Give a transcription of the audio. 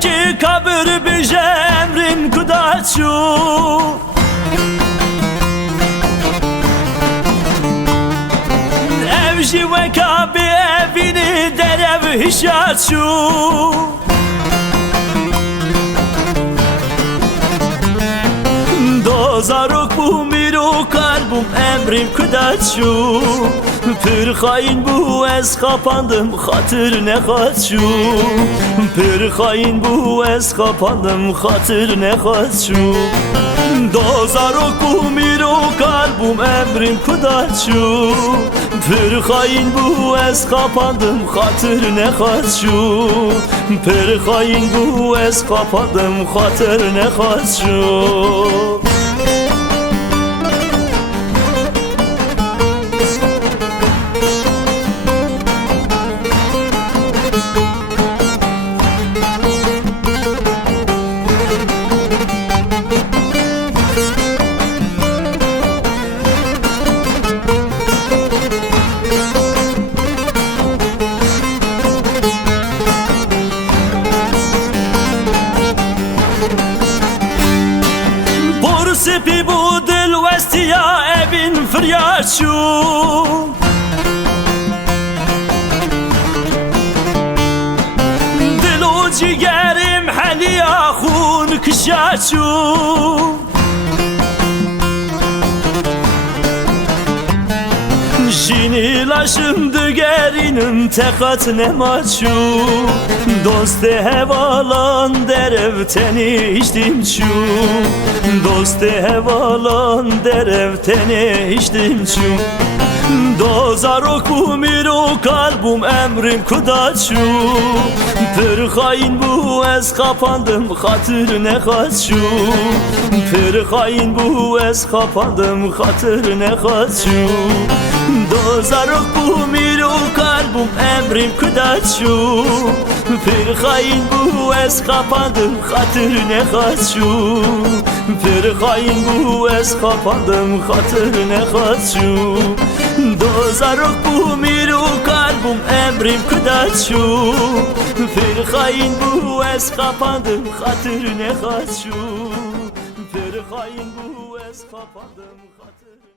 ki kabir bije emrin kudaçu Evji ve kabi evini derev hişaçu Dozarok bu miru kalbum emrim kudaçu Pür hain bu ez kapandım hatır ne kaçu Pür hain bu ez kapandım hatır ne kaçu Dozarok bu miru kalbum emrim kudaçu Pür hain bu ez kapandım hatır ne kaçu Pür hain bu ez kapandım hatır ne kaçu Sipi bu dil vestiya evin firyaçu Dilu cigerim heliya khun kışaçu Jini laşım dügerinin tekat nemaçu Doste hevalan derev teni içtim çu Doste hevalan derev teni içtim çu Dozarok bu miru kalbum emrim kudaçu Pür hain bu ez kapandım hatır ne kaçu Pür hain bu ez kapandım hatır ne kaçu Dozarok bu miru kalbum emrim kudaçu Pür hain bu ez kapandım hatır ne kaçu Pür hain bu ez kapandım hatır ne kaçu Dozarok bu miru kalbum emrim kudaçu Pür hain bu ez kapandım hatır ne kaçu Pür hain bu ez kapandım hatır